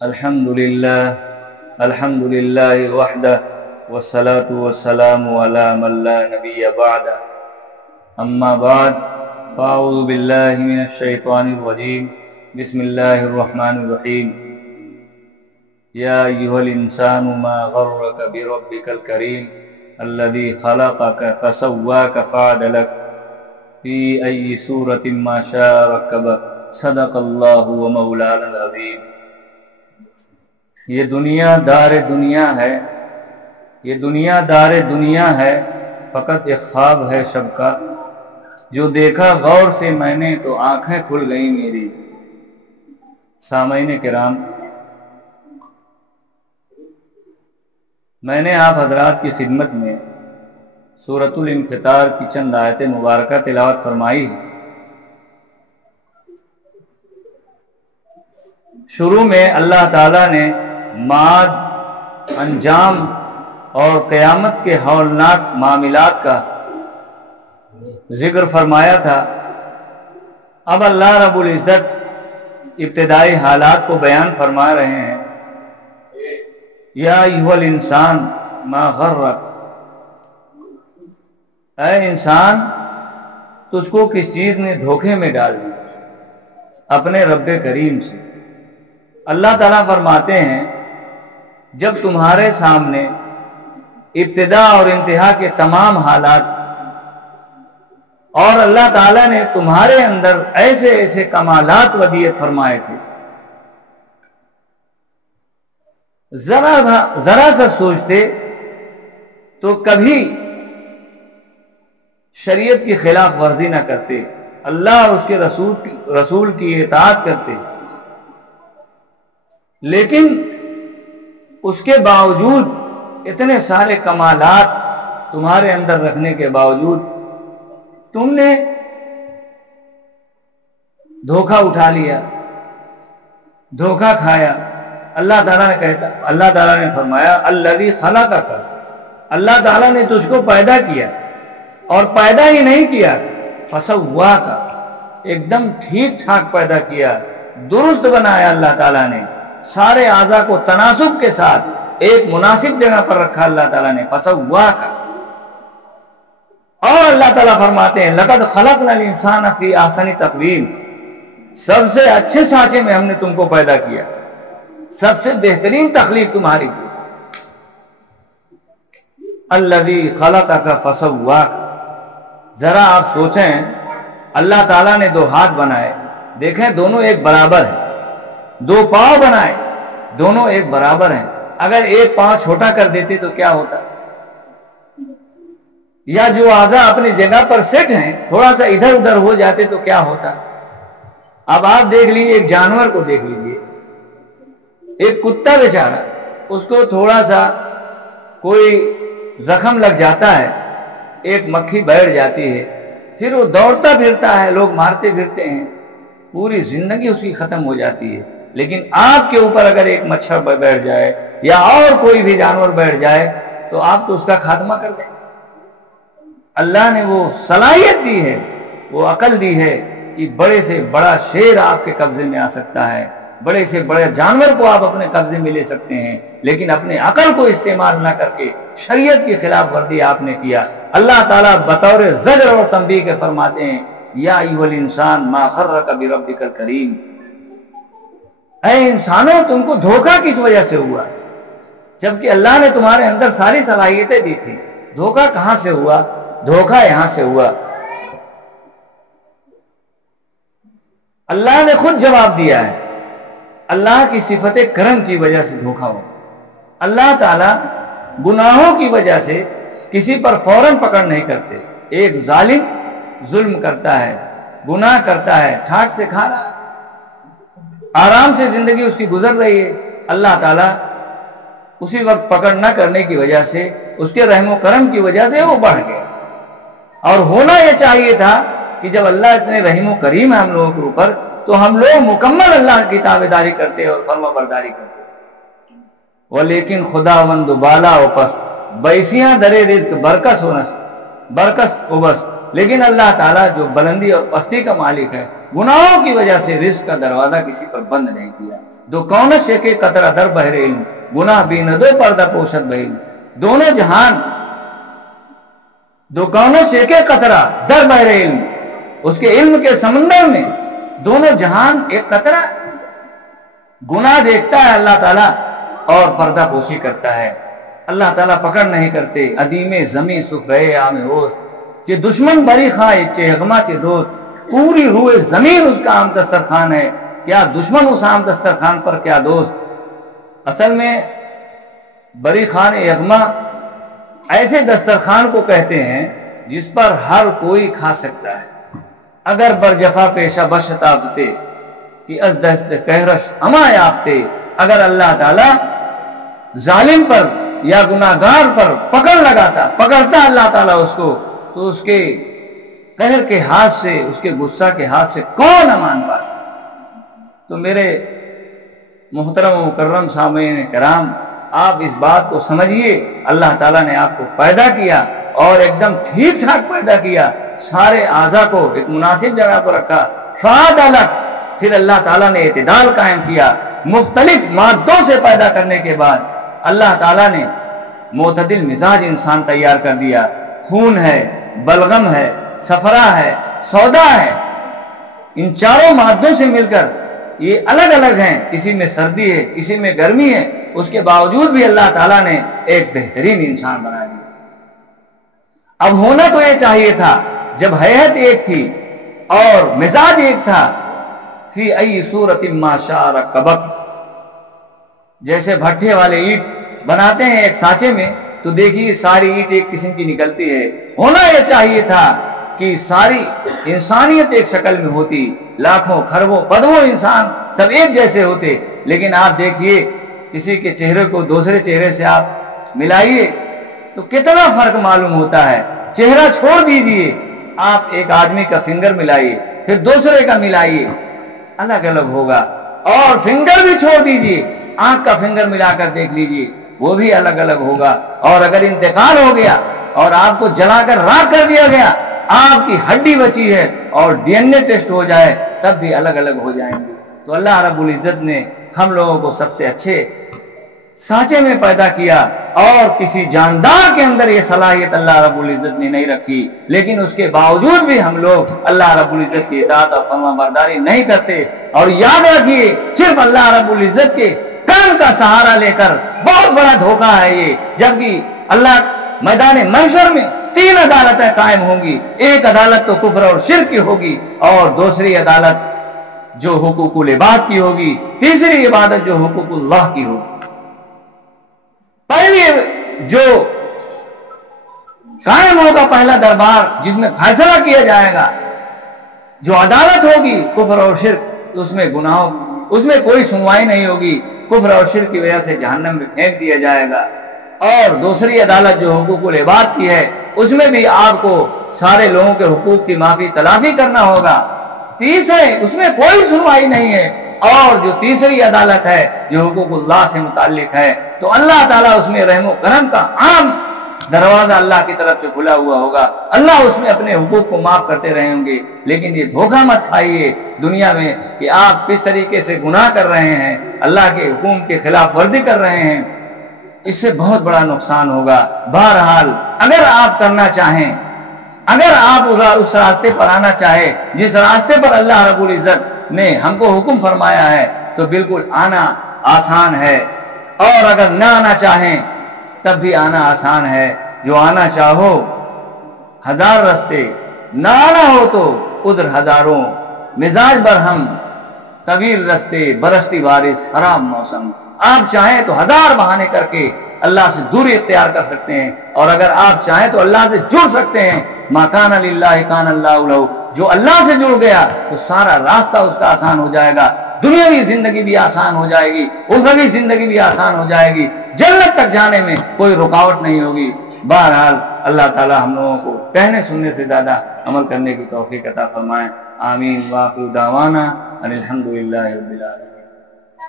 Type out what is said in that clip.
الحمد للہ وحدہ والصلاة والسلام علی من لا نبی بعدہ اما بعد فاعوذ باللہ من الشیطان الرجیم بسم اللہ الرحمن الرحیم یا ایھا الانسان ما غرک بربک الکریم الذی خلقک فسواک فعدلک فی ای صورت ما شاء رکبک صدق اللہ ومولانا العظیم۔ یہ دنیا دار دنیا ہے، فقط ایک خواب ہے شب کا، جو دیکھا غور سے میں نے تو آنکھیں کھل گئیں میری۔ سامعین کرام، میں نے آپ حضرات کی خدمت میں سورۃ الانفطار کی چند آیت مبارکہ تلاوت فرمائی۔ شروع میں اللہ تعالیٰ نے معاد، انجام اور قیامت کے ہولناک معاملات کا ذکر فرمایا تھا۔ اب اللہ رب العزت ابتدائی حالات کو بیان فرما رہے ہیں۔ یا ایھا الانسان ما غرک، اے انسان تجھ کو کس چیز نے دھوکے میں ڈال دی اپنے رب کریم سے۔ اللہ تعالیٰ فرماتے ہیں جب تمہارے سامنے ابتدا اور انتہا کے تمام حالات اور اللہ تعالیٰ نے تمہارے اندر ایسے ایسے کمالات ودیعت فرمائے تھے، ذرا سا سوچتے تو کبھی شریعت کی خلاف ورزی نہ کرتے، اللہ اور اس کے رسول کی اطاعت کرتے، لیکن اس کے باوجود اتنے سارے کمالات تمہارے اندر رکھنے کے باوجود تم نے دھوکہ اٹھا لیا، دھوکہ کھایا۔ اللہ تعالیٰ نے فرمایا الذی خلقک، اللہ تعالیٰ نے تجھ کو پیدا کیا، اور پیدا ہی نہیں کیا فسواک، ایک دم ٹھیک ٹھاک پیدا کیا، درست بنایا۔ اللہ تعالیٰ نے سارے اعضاء کو تناسب کے ساتھ ایک مناسب جگہ پر رکھا اللہ تعالیٰ نے، فسواک۔ اور اللہ تعالیٰ فرماتے ہیں لقد خلقنا الانسان فی احسن تقویم، سب سے اچھے سانچے میں ہم نے تم کو پیدا کیا، سب سے بہترین تخلیق تمہاری کی۔ الذی خلقک فسواک، ذرا آپ سوچیں، اللہ تعالیٰ نے دو ہاتھ بنائے، دیکھیں دونوں ایک برابر ہیں، دو پاؤں بنائے دونوں ایک برابر ہیں، اگر ایک پاؤں چھوٹا کر دیتے تو کیا ہوتا؟ یا جو اعضاء اپنی جگہ پر سیٹ ہیں تھوڑا سا ادھر ادھر ہو جاتے تو کیا ہوتا؟ اب آپ دیکھ لیجیے، ایک جانور کو دیکھ لیجیے، ایک کتا بیچارہ، اس کو تھوڑا سا کوئی زخم لگ جاتا ہے، ایک مکھی بیٹھ جاتی ہے، پھر وہ دوڑتا پھرتا ہے، لوگ مارتے پھرتے ہیں، پوری زندگی اس کی ختم ہو جاتی ہے۔ لیکن آپ کے اوپر اگر ایک مچھر بیٹھ جائے یا اور کوئی بھی جانور بیٹھ جائے تو آپ تو اس کا خاتمہ کر دیں۔ اللہ نے وہ صلاحیت دی ہے، وہ عقل دی ہے کہ بڑے سے بڑا شیر آپ کے قبضے میں آ سکتا ہے، بڑے سے بڑے جانور کو آپ اپنے قبضے میں لے سکتے ہیں، لیکن اپنے عقل کو استعمال نہ کر کے شریعت کی خلاف ورزی آپ نے کیا۔ اللہ تعالیٰ بطور زجر اور تنبیہ کے فرماتے ہیں یا ایھا الانسان ما غرک بربک الکریم، اے انسانوں تم کو دھوکہ کس وجہ سے ہوا؟ جبکہ اللہ نے تمہارے اندر ساری صلاحیتیں دی تھی، دھوکہ کہاں سے ہوا؟ دھوکہ یہاں سے ہوا۔ اللہ نے خود جواب دیا ہے، اللہ کی صفت کرم کی وجہ سے دھوکہ ہوا۔ اللہ تعالیٰ گناہوں کی وجہ سے کسی پر فوراً پکڑ نہیں کرتے۔ ایک ظالم ظلم کرتا ہے، گناہ کرتا ہے، ٹھاٹ سے کھا رہا ہے، آرام سے زندگی اس کی گزر رہی ہے، اللہ تعالیٰ اسی وقت پکڑ نہ کرنے کی وجہ سے، اس کے رحم و کرم کی وجہ سے وہ بڑھ گیا۔ اور ہونا یہ چاہیے تھا کہ جب اللہ اتنے رحیم و کریم ہے ہم لوگوں کے اوپر تو ہم لوگ مکمل اللہ کی تابعداری کرتے اور فرما برداری کرتے، ولیکن خداوند بالا و پست بیسیاں درے رزق برکس و بس، لیکن اللہ تعالیٰ جو بلندی اور پستی کا مالک ہے گناہوں کی وجہ سے رزق کا دروازہ کسی پر بند نہیں کیا. دو کونش ایک ایک قطرہ در بہر علم، گناہ بین دو پردہ پوشت بہل. دونوں جہان، دو کونش ایک ایک قطرہ در بہر علم، اس کے علم کے سمندر میں دونوں جہان ایک قطرہ. گناہ دیکھتا ہے اللہ تعالیٰ اور پردہ پوشی کرتا ہے. اللہ تعالیٰ پکڑ نہیں کرتے. عدیم زمین سفرے عام ہوست، چے دشمن بری خواہ چے حکمہ چے دوست. پوری روح زمین اس کا عام دسترخوان ہے، کیا دشمن اس عام دسترخوان پر کیا دوست. اصل میں بری خان یغما ایسے دسترخوان کو کہتے ہیں جس پر ہر کوئی کھا سکتا ہے. اگر برجفا پیشہ بشتافتے کہ از دست کہرش اما یافتے. اگر اللہ تعالیٰ ظالم پر یا گناہگار پر پکڑتا اللہ تعالیٰ اس کو، تو اس کے قہر کے ہاتھ سے، اس کے غصہ کے ہاتھ سے کون امان پاتا. تو میرے محترم و مکرم سامعین کرام، آپ اس بات کو سمجھیے، اللہ تعالیٰ نے آپ کو پیدا کیا اور ایک دم ٹھیک ٹھاک پیدا کیا. سارے اعضاء کو ایک مناسب جگہ پر رکھا. فاد الگ، پھر اللہ تعالیٰ نے اعتدال قائم کیا. مختلف مادوں سے پیدا کرنے کے بعد اللہ تعالیٰ نے معتدل مزاج انسان تیار کر دیا. خون ہے، بلغم ہے، صفرا ہے، سودا ہے. ان چاروں مادوں سے مل کر یہ الگ الگ ہیں. کسی میں سردی ہے، کسی میں گرمی ہے. اس کے باوجود بھی اللہ تعالیٰ نے ایک بہترین انسان بنا دیا. اب ہونا تو یہ چاہیے تھا جب حیت ایک تھی اور مزاج ایک تھا. فی ای صورت ما شاء رکبک، جیسے بھٹے والے اینٹ بناتے ہیں ایک سانچے میں، تو دیکھیے ساری اینٹ ایک قسم کی نکلتی ہے. ہونا یہ چاہیے تھا کہ ساری انسانیت ایک شکل میں ہوتی، لاکھوں کھربوں پدموں انسان سب ایک جیسے ہوتے. لیکن آپ دیکھیے کسی کے چہرے کو دوسرے چہرے سے آپ ملائیے تو کتنا فرق معلوم ہوتا ہے. چہرہ چھوڑ دیجئے، آپ ایک آدمی کا فنگر ملائیے، پھر دوسرے کا ملائیے، الگ الگ ہوگا. اور فنگر بھی چھوڑ دیجئے، آنکھ کا فنگر ملا کر دیکھ لیجئے، وہ بھی الگ الگ ہوگا. اور اگر انتقال ہو گیا اور آپ کو جلا کر راکھ کر دیا گیا، آپ کی ہڈی بچی ہے اور ڈی این اے ٹیسٹ ہو جائے تب بھی الگ الگ ہو جائیں گے. تو اللہ رب العزت نے ہم لوگوں کو سب سے اچھے سانچے میں پیدا کیا، اور کسی جاندار کے اندر یہ صلاحیت اللہ رب العزت نے نہیں رکھی. لیکن اس کے باوجود بھی ہم لوگ اللہ رب العزت کی اطاعت اور فرما برداری نہیں کرتے. اور یاد رکھیے، صرف اللہ رب العزت کے کام کا سہارا لے کر بہت بڑا دھوکہ ہے یہ. جبکہ اللہ میدان محشر میں 3 عدالتیں قائم ہوں گی. ایک عدالت تو کفر اور شرک کی ہوگی، اور دوسری عدالت جو حقوق العباد کی ہوگی، تیسری عبادت جو حقوق اللہ کی ہوگی. پہلی جو قائم ہوگا پہلا دربار جس میں فیصلہ کیا جائے گا، جو عدالت ہوگی کفر اور شرک، اس میں گناہوں، اس میں کوئی سنوائی نہیں ہوگی. کفر اور شرک کی وجہ سے جہنم میں پھینک دیا جائے گا. اور دوسری عدالت جو حقوق العباد کی ہے، اس میں بھی آپ کو سارے لوگوں کے حقوق کی معافی تلافی کرنا ہوگا. تیسرے اس میں کوئی سنوائی نہیں ہے. اور جو تیسری عدالت ہے جو حقوق اللہ سے متعلق ہے، تو اللہ تعالیٰ اس میں رحم و کرم کا عام دروازہ اللہ کی طرف سے کھلا ہوا ہوگا. اللہ اس میں اپنے حقوق کو معاف کرتے رہیں گے. لیکن یہ دھوکہ مت کھائیے دنیا میں کہ آپ کس طریقے سے گناہ کر رہے ہیں، اللہ کے حکم کے خلاف ورزی کر رہے ہیں. اس سے بہت بڑا نقصان ہوگا. بہرحال اگر آپ کرنا چاہیں، اگر آپ اس راستے پر آنا چاہے جس راستے پر اللہ رب العزت نے ہم کو حکم فرمایا ہے، تو بالکل آنا آسان ہے. اور اگر نہ آنا چاہیں تب بھی آنا آسان ہے. جو آنا چاہو 1000 راستے، نہ آنا ہو تو ادھر ہزاروں. مزاج برہم طویل راستے، برستی بارش خراب موسم. آپ چاہیں تو 1000 بہانے کر کے اللہ سے دوری اختیار کر سکتے ہیں، اور اگر آپ چاہیں تو اللہ سے جڑ سکتے ہیں. ما کان للہ کان اللہ لہ. جو اللہ سے جڑ گیا تو سارا راستہ اس کا آسان ہو جائے گا. دنیاوی زندگی بھی آسان ہو جائے گی، اخروی زندگی بھی آسان ہو جائے گی. جنت تک جانے میں کوئی رکاوٹ نہیں ہوگی. بہرحال اللہ تعالی ہم لوگوں کو کہنے سننے سے زیادہ عمل کرنے کی توفیق عطا فرمائے. آمین. وآخر دعوانا ان الحمد للہ رب العالمین.